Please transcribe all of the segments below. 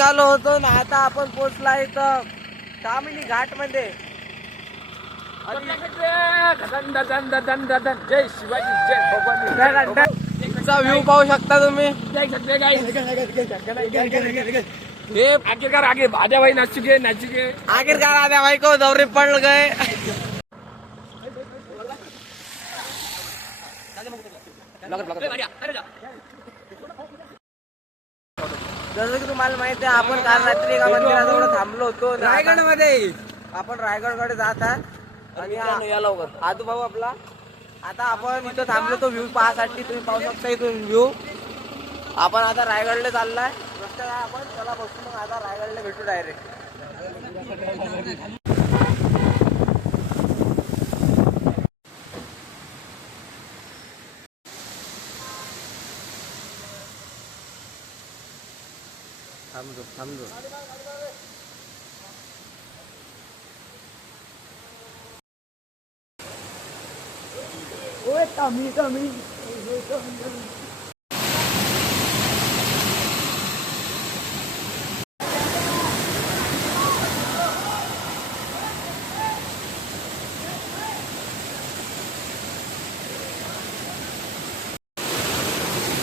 निघालो होतो ना, आता आपण पोहोचला इथं कामिनी घाट मध्ये. जय शिवाजी जय भवानी. व्ह्यू पाहू शकता तुम्ही. हे आखिरकार आगे आद्या भाई नाच चुके आखिरकार आद्या भाई को दौरे पड़ गए. जसं की तुम्हाला माहिती आहे, आपण काल रात्री एका मंदिराजवळ थांबलो होतो रायगड मध्ये. आपण रायगडकडे जात आहे आणि या लवकर आदू भाऊ आपला. आता आपण इथं थांबलो तो व्ह्यू पाहण्यासाठी. तुम्ही पाहू शकता इथून व्ह्यू. आपण आता रायगडला चाललाय. रस्त्याला आपण चला बसू, मग आता रायगडला भेटू डायरेक्ट. थांबलो. कमी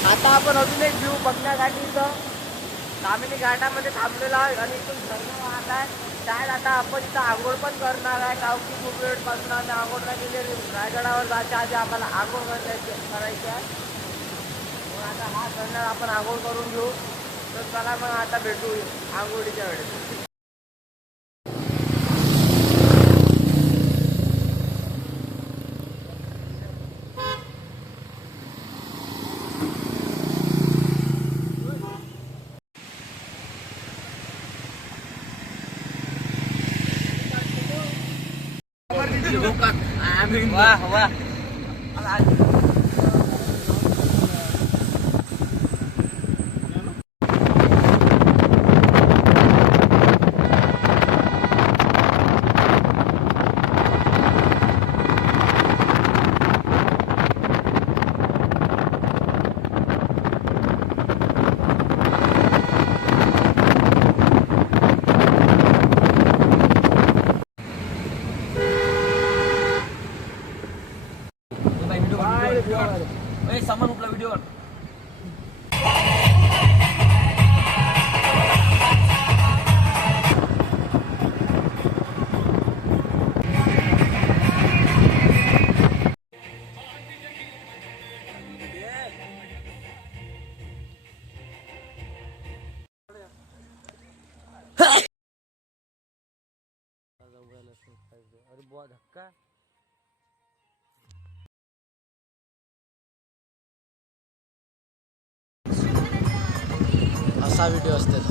आता आपण अजून एक व्ह्यू बघण्यासाठी इथं कामिनी घाटामध्ये थांबलेला आहे आणि इथून झरणा वाहत आहे. शायद आता आपण इथं आंघोळ पण करणार आहे. गाव की खूप वेळपासून आम्ही आंघोळ नाही केली. रायगडावर जायच्या आधी आम्हाला आंघोळ करायची आहे. मग आता हा झरण्यावर आपण आंघोळ करून घेऊ. तर चला मग आता भेटू आंघोळीच्या वेळेस. वाह वाह. सामान उपला व्हिडिओ. अरे बुवा धक्का. असा व्हिडिओ असतात.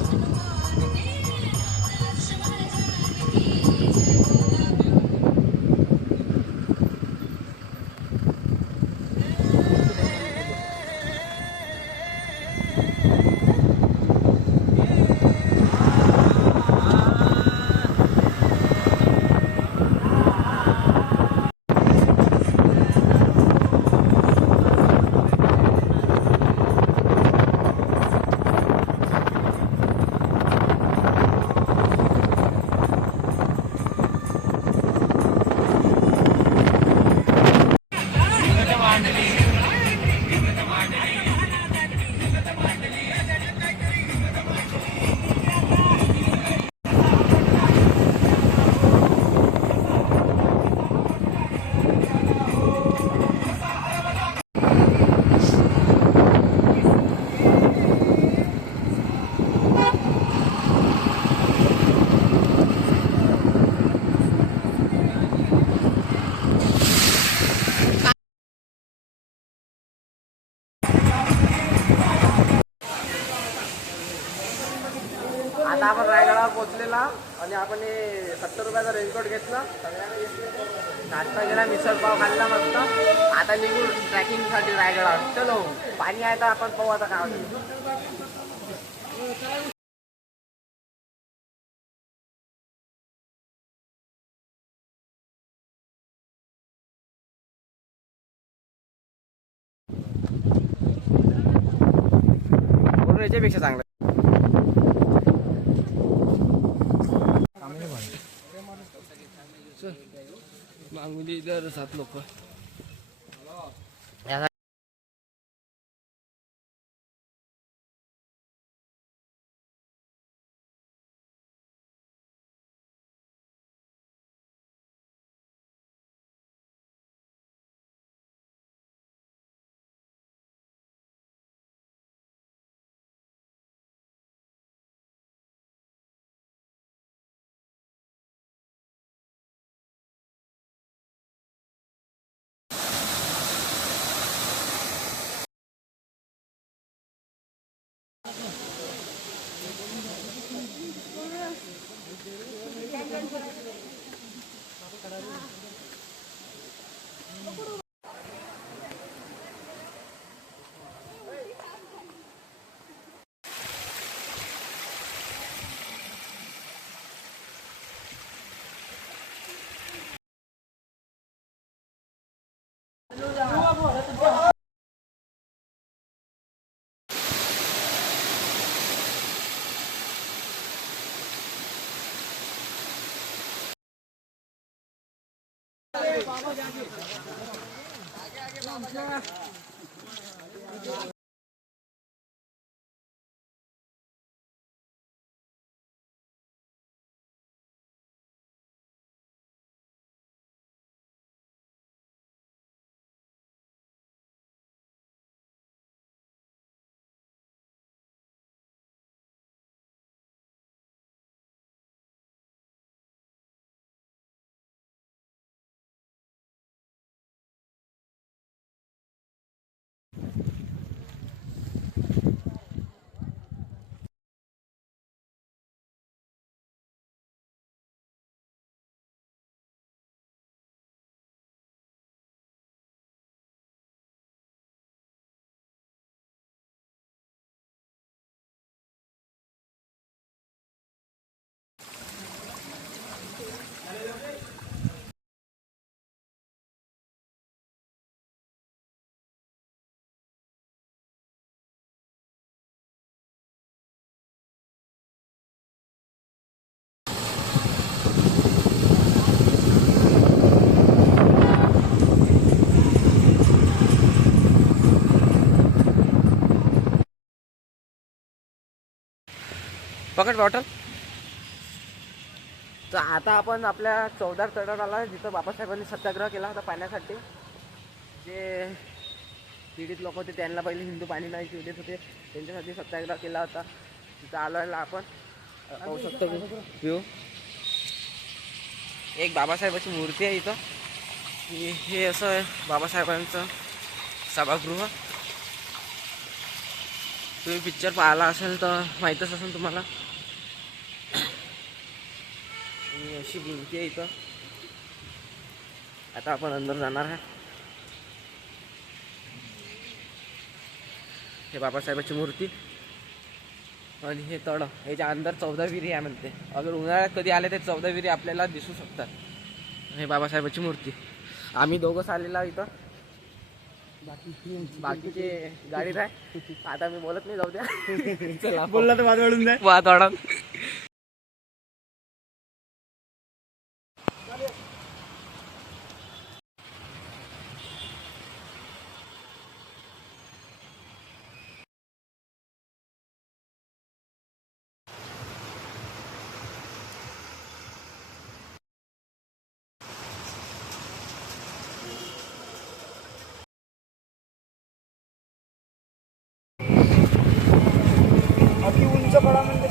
आता आपण रायगडावर पोहोचलेला आणि आपण हे 70 रुपयाचा रेनकोट घेतला. नाश्ता गेला, मिसळ पाव खाल्ला मस्त. आता निघू ट्रॅकिंगसाठी रायगडावर. चलो, पाणी आहे तर आपण पाहू आता काय. याच्यापेक्षा चांगलं. मांगुली इधर 7 लोक. पकड बॉटल. तर आता आपण आपल्या चौदार तळाला जिथं बाबासाहेबांनी सत्याग्रह केला होता पाण्यासाठी, जे पीडित लोक होते त्यांना पहिले हिंदू पाणी नाही पीडित होते त्यांच्यासाठी सत्याग्रह केला होता. तिथं आलोयला आपण पाहू शकतो व्ह्यू. एक बाबासाहेबाची मूर्ती आहे इथं. हे असं आहे बाबासाहेबांचं सभागृह. तुम्ही पिक्चर पाहिला असेल तर माहीतच असेल तुम्हाला. अशी भिंती आहे इथं. आता आपण अंदर जाणार आहे. हे बाबासाहेबाची मूर्ती आणि हे तळ. ह्याच्या अंदर 14 विहिरी आहे म्हणते. अगर उन्हाळ्यात कधी आले तर 14 विहिरी आपल्याला दिसू शकतात. हे बाबासाहेबाची मूर्ती. आम्ही दोघंच आलेला इथं, बाकीचे गाडीत आहे. आता मी बोलत नाही, जाऊ द्या. चला बोलला तर वाद वाढून जाय. वाद वाढत. अति उंच कडा म्हणजे